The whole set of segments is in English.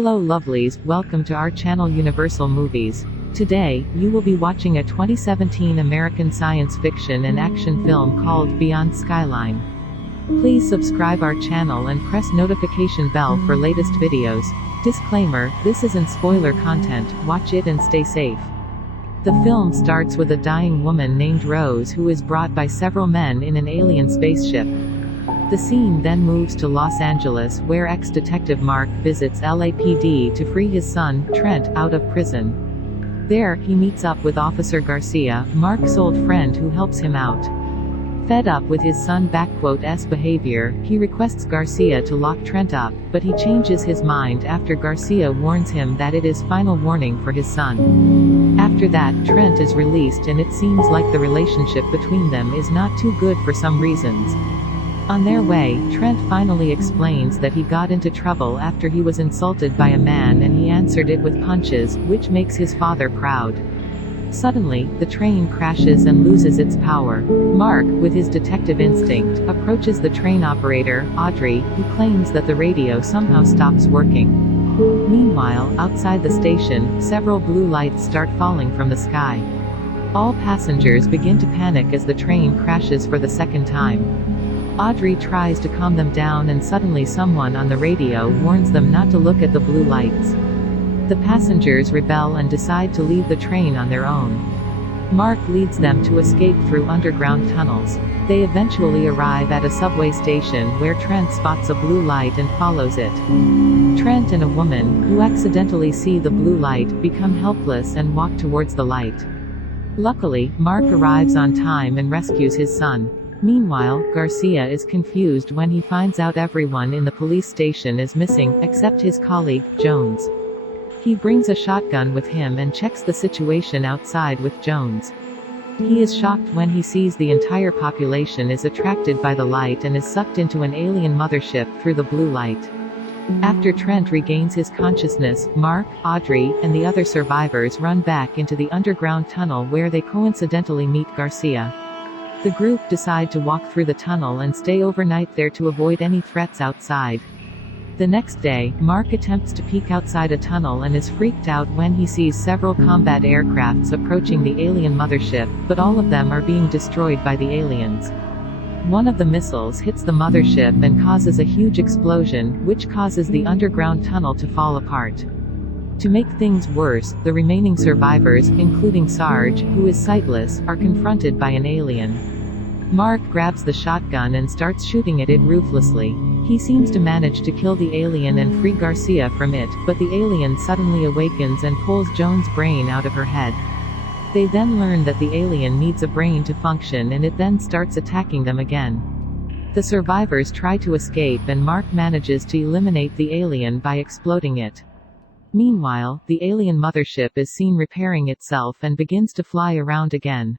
Hello lovelies, welcome to our channel Universal Movies. Today, you will be watching a 2017 American science fiction and action film called Beyond Skyline. Please subscribe our channel and press notification bell for latest videos. Disclaimer, this isn't spoiler content, watch it and stay safe. The film starts with a dying woman named Rose who is brought by several men in an alien spaceship. The scene then moves to Los Angeles where ex-detective Mark visits LAPD to free his son, Trent, out of prison. There, he meets up with Officer Garcia, Mark's old friend who helps him out. Fed up with his son's behavior, he requests Garcia to lock Trent up, but he changes his mind after Garcia warns him that it is final warning for his son. After that, Trent is released and it seems like the relationship between them is not too good for some reasons. On their way, Trent finally explains that he got into trouble after he was insulted by a man and he answered it with punches, which makes his father proud. Suddenly, the train crashes and loses its power. Mark, with his detective instinct, approaches the train operator, Audrey, who claims that the radio somehow stops working. Meanwhile, outside the station, several blue lights start falling from the sky. All passengers begin to panic as the train crashes for the second time. Audrey tries to calm them down and suddenly someone on the radio warns them not to look at the blue lights. The passengers rebel and decide to leave the train on their own. Mark leads them to escape through underground tunnels. They eventually arrive at a subway station where Trent spots a blue light and follows it. Trent and a woman, who accidentally see the blue light, become helpless and walk towards the light. Luckily, Mark arrives on time and rescues his son. Meanwhile, Garcia is confused when he finds out everyone in the police station is missing, except his colleague, Jones. He brings a shotgun with him and checks the situation outside with Jones. He is shocked when he sees the entire population is attracted by the light and is sucked into an alien mothership through the blue light. After Trent regains his consciousness, Mark, Audrey, and the other survivors run back into the underground tunnel where they coincidentally meet Garcia. The group decide to walk through the tunnel and stay overnight there to avoid any threats outside. The next day, Mark attempts to peek outside a tunnel and is freaked out when he sees several combat aircrafts approaching the alien mothership, but all of them are being destroyed by the aliens. One of the missiles hits the mothership and causes a huge explosion, which causes the underground tunnel to fall apart. To make things worse, the remaining survivors, including Sarge, who is sightless, are confronted by an alien. Mark grabs the shotgun and starts shooting at it ruthlessly. He seems to manage to kill the alien and free Garcia from it, but the alien suddenly awakens and pulls Jones' brain out of her head. They then learn that the alien needs a brain to function and it then starts attacking them again. The survivors try to escape and Mark manages to eliminate the alien by exploding it. Meanwhile, the alien mothership is seen repairing itself and begins to fly around again.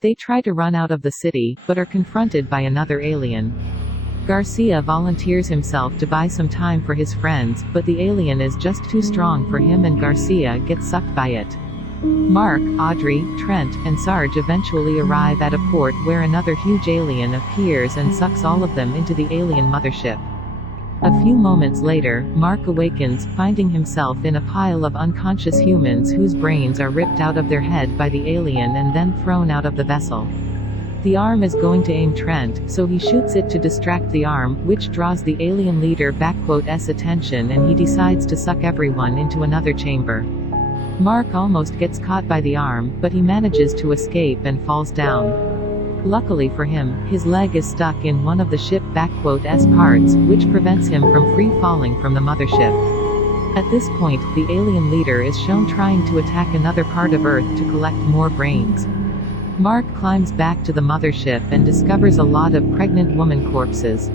They try to run out of the city, but are confronted by another alien. Garcia volunteers himself to buy some time for his friends, but the alien is just too strong for him and Garcia gets sucked by it. Mark, Audrey, Trent, and Sarge eventually arrive at a port where another huge alien appears and sucks all of them into the alien mothership. A few moments later, Mark awakens, finding himself in a pile of unconscious humans whose brains are ripped out of their head by the alien and then thrown out of the vessel. The arm is going to aim Trent, so he shoots it to distract the arm, which draws the alien leader's attention and he decides to suck everyone into another chamber. Mark almost gets caught by the arm, but he manages to escape and falls down. Luckily for him, his leg is stuck in one of the ship's parts, which prevents him from free falling from the mothership. At this point, the alien leader is shown trying to attack another part of Earth to collect more brains. Mark climbs back to the mothership and discovers a lot of pregnant woman corpses.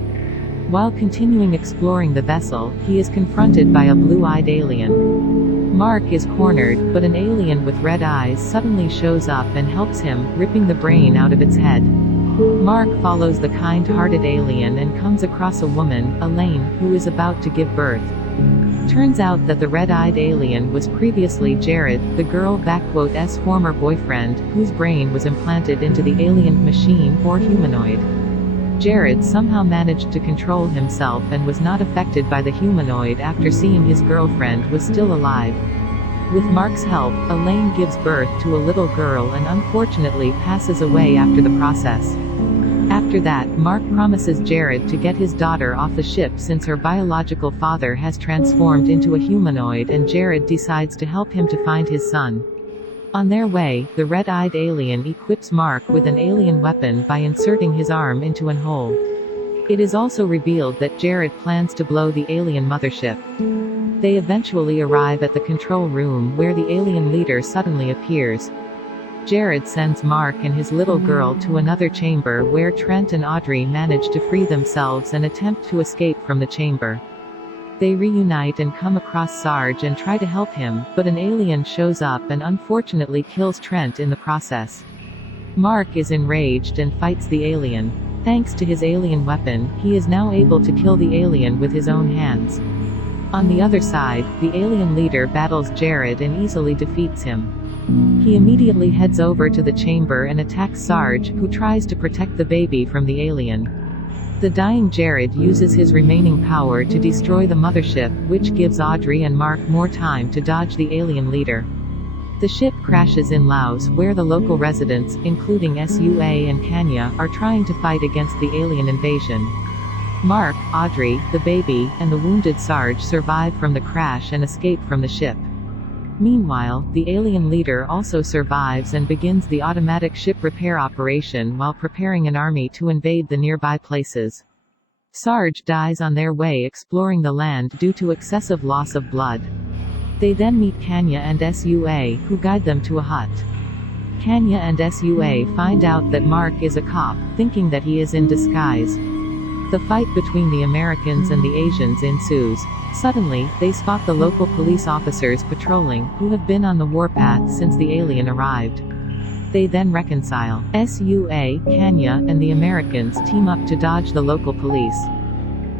While continuing exploring the vessel, he is confronted by a blue-eyed alien. Mark is cornered, but an alien with red eyes suddenly shows up and helps him, ripping the brain out of its head. Mark follows the kind-hearted alien and comes across a woman, Elaine, who is about to give birth. Turns out that the red-eyed alien was previously Jarrod, the girl's former boyfriend, whose brain was implanted into the alien machine or humanoid. Jarrod somehow managed to control himself and was not affected by the humanoid after seeing his girlfriend was still alive. With Mark's help, Elaine gives birth to a little girl and unfortunately passes away after the process. After that, Mark promises Jarrod to get his daughter off the ship since her biological father has transformed into a humanoid, and Jarrod decides to help him to find his son. On their way, the red-eyed alien equips Mark with an alien weapon by inserting his arm into an hole. It is also revealed that Jarrod plans to blow the alien mothership. They eventually arrive at the control room where the alien leader suddenly appears. Jarrod sends Mark and his little girl to another chamber where Trent and Audrey manage to free themselves and attempt to escape from the chamber. They reunite and come across Sarge and try to help him, but an alien shows up and unfortunately kills Trent in the process. Mark is enraged and fights the alien. Thanks to his alien weapon, he is now able to kill the alien with his own hands. On the other side, the alien leader battles Jarrod and easily defeats him. He immediately heads over to the chamber and attacks Sarge, who tries to protect the baby from the alien. The dying Jarrod uses his remaining power to destroy the mothership, which gives Audrey and Mark more time to dodge the alien leader. The ship crashes in Laos, where the local residents, including Sua and Kanya, are trying to fight against the alien invasion. Mark, Audrey, the baby, and the wounded Sarge survive from the crash and escape from the ship. Meanwhile, the alien leader also survives and begins the automatic ship repair operation while preparing an army to invade the nearby places. Sarge dies on their way exploring the land due to excessive loss of blood. They then meet Kanya and Sua, who guide them to a hut. Kanya and Sua find out that Mark is a cop, thinking that he is in disguise. The fight between the Americans and the Asians ensues. Suddenly, they spot the local police officers patrolling, who have been on the warpath since the alien arrived. They then reconcile. Sua, Kanya, and the Americans team up to dodge the local police.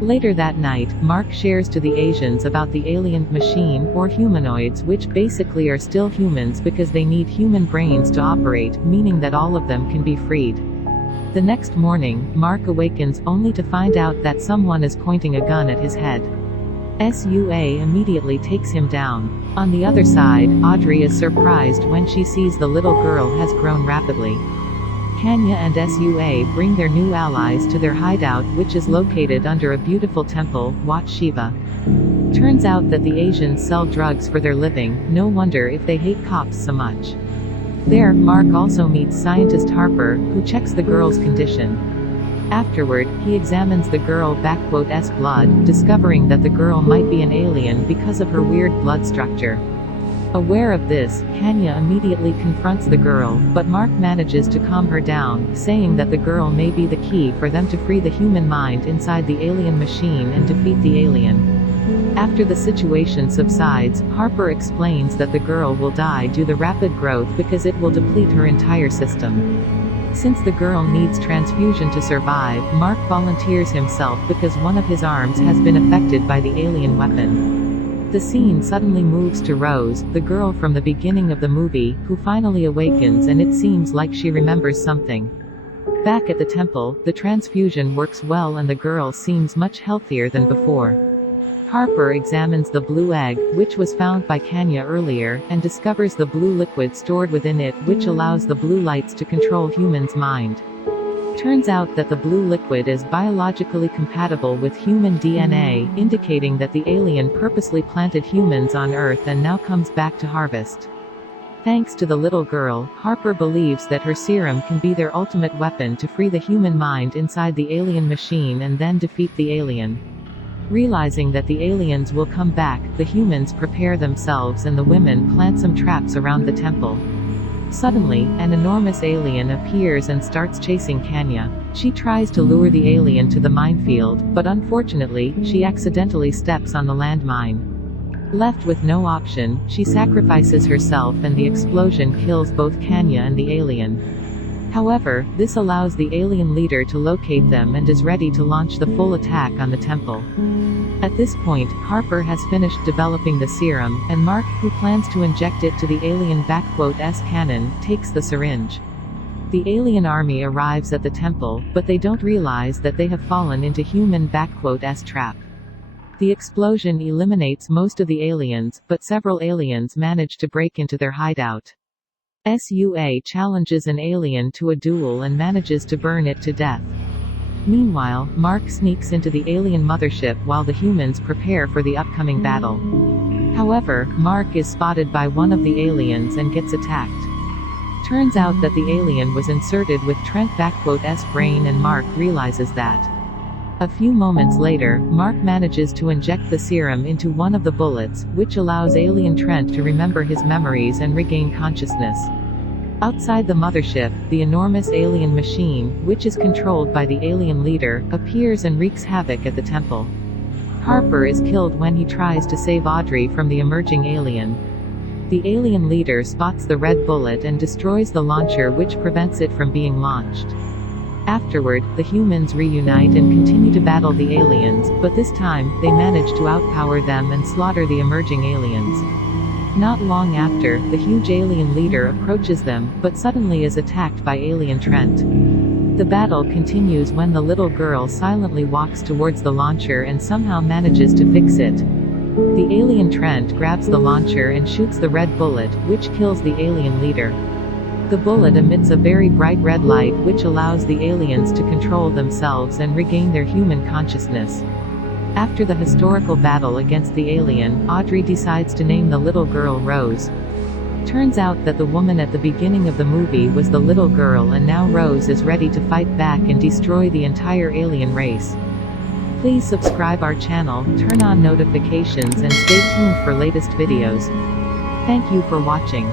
Later that night, Mark shares to the Asians about the alien machine, or humanoids, which basically are still humans because they need human brains to operate, meaning that all of them can be freed. The next morning, Mark awakens only to find out that someone is pointing a gun at his head. Sua immediately takes him down. On the other side, Audrey is surprised when she sees the little girl has grown rapidly. Kanya and Sua bring their new allies to their hideout, which is located under a beautiful temple, Wat Shiva. Turns out that the Asians sell drugs for their living, no wonder if they hate cops so much. There, Mark also meets scientist Harper, who checks the girl's condition. Afterward, he examines the girl's blood, discovering that the girl might be an alien because of her weird blood structure. Aware of this, Kanya immediately confronts the girl, but Mark manages to calm her down, saying that the girl may be the key for them to free the human mind inside the alien machine and defeat the alien. After the situation subsides, Harper explains that the girl will die due to rapid growth because it will deplete her entire system. Since the girl needs transfusion to survive, Mark volunteers himself because one of his arms has been affected by the alien weapon. The scene suddenly moves to Rose, the girl from the beginning of the movie, who finally awakens, and it seems like she remembers something. Back at the temple, the transfusion works well and the girl seems much healthier than before. Harper examines the blue egg, which was found by Kanya earlier, and discovers the blue liquid stored within it, which allows the blue lights to control humans' mind. Turns out that the blue liquid is biologically compatible with human DNA, indicating that the alien purposely planted humans on Earth and now comes back to harvest. Thanks to the little girl, Harper believes that her serum can be their ultimate weapon to free the human mind inside the alien machine and then defeat the alien. Realizing that the aliens will come back, the humans prepare themselves and the women plant some traps around the temple. Suddenly, an enormous alien appears and starts chasing Kanya. She tries to lure the alien to the minefield, but unfortunately, she accidentally steps on the landmine. Left with no option, she sacrifices herself and the explosion kills both Kanya and the alien. However, this allows the alien leader to locate them and is ready to launch the full attack on the temple. At this point, Harper has finished developing the serum, and Mark, who plans to inject it to the alien "S cannon," takes the syringe. The alien army arrives at the temple, but they don't realize that they have fallen into human-s trap. The explosion eliminates most of the aliens, but several aliens manage to break into their hideout. SUA challenges an alien to a duel and manages to burn it to death. Meanwhile, Mark sneaks into the alien mothership while the humans prepare for the upcoming battle. However, Mark is spotted by one of the aliens and gets attacked. Turns out that the alien was inserted with Trent-s brain, and Mark realizes that. A few moments later, Mark manages to inject the serum into one of the bullets, which allows alien Trent to remember his memories and regain consciousness. Outside the mothership, the enormous alien machine, which is controlled by the alien leader, appears and wreaks havoc at the temple. Harper is killed when he tries to save Audrey from the emerging alien. The alien leader spots the red bullet and destroys the launcher, which prevents it from being launched. Afterward, the humans reunite and continue to battle the aliens, but this time, they manage to outpower them and slaughter the emerging aliens. Not long after, the huge alien leader approaches them, but suddenly is attacked by alien Trent. The battle continues when the little girl silently walks towards the launcher and somehow manages to fix it. The alien Trent grabs the launcher and shoots the red bullet, which kills the alien leader. The bullet emits a very bright red light, which allows the aliens to control themselves and regain their human consciousness. After the historical battle against the alien, Audrey decides to name the little girl Rose. Turns out that the woman at the beginning of the movie was the little girl, and now Rose is ready to fight back and destroy the entire alien race. Please subscribe our channel, turn on notifications and stay tuned for latest videos. Thank you for watching.